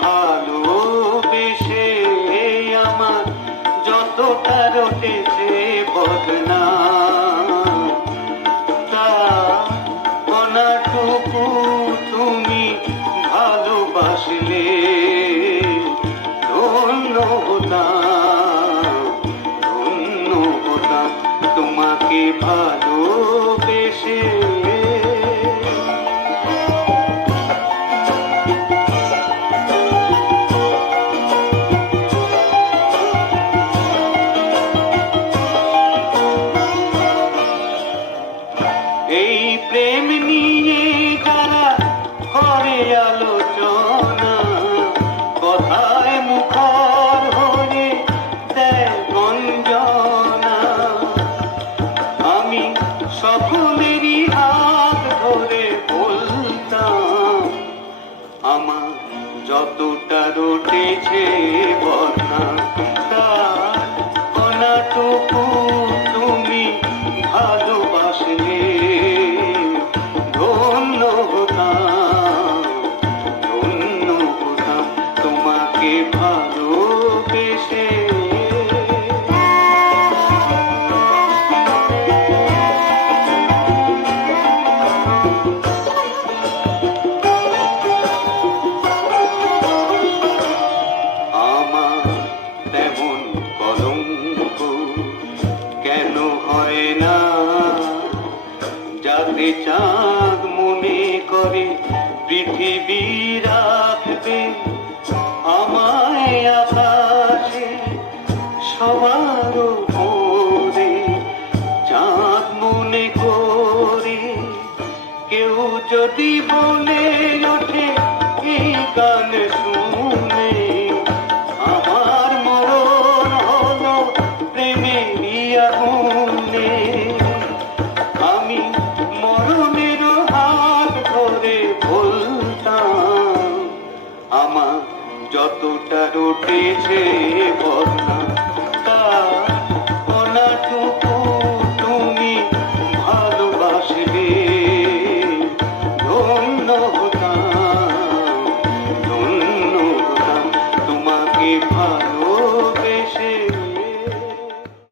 ভালোবেসে আমার যতটা রটেছে বদনা, তা কণাটুকু তুমি ভালোবাসলে ধন্য হতাম, ধন্য হতাম তোমাকে ভালোবেসে। এই প্রেম নিয়ে যারা করে আলোচনা, কথায় মুখর হয়ে দেয় গঞ্জনা, আমি সকলেরই হাত ধরে বলতাম আমার যতটা রটেছে বদনা, তার কণাটুকু তুমি ভালোবাসলে ধন্য হতাম, ধন্য হতাম তোমাকে ভালোবেসে। আমার তেমন কলঙ্ক কেন হয় না, যাতে চাঁদ মনে করে পৃথিবী রাখবে আমায় আকাশে সবার উপরে, চাঁদ মনে করে কেউ যদি বলে ওঠে এই গান শুনে আমার মরণ হলো প্রেমেরই আগুনে, আমি মরণের হাত ধরে বলতাম আমার যতটা রটেছে বদনা,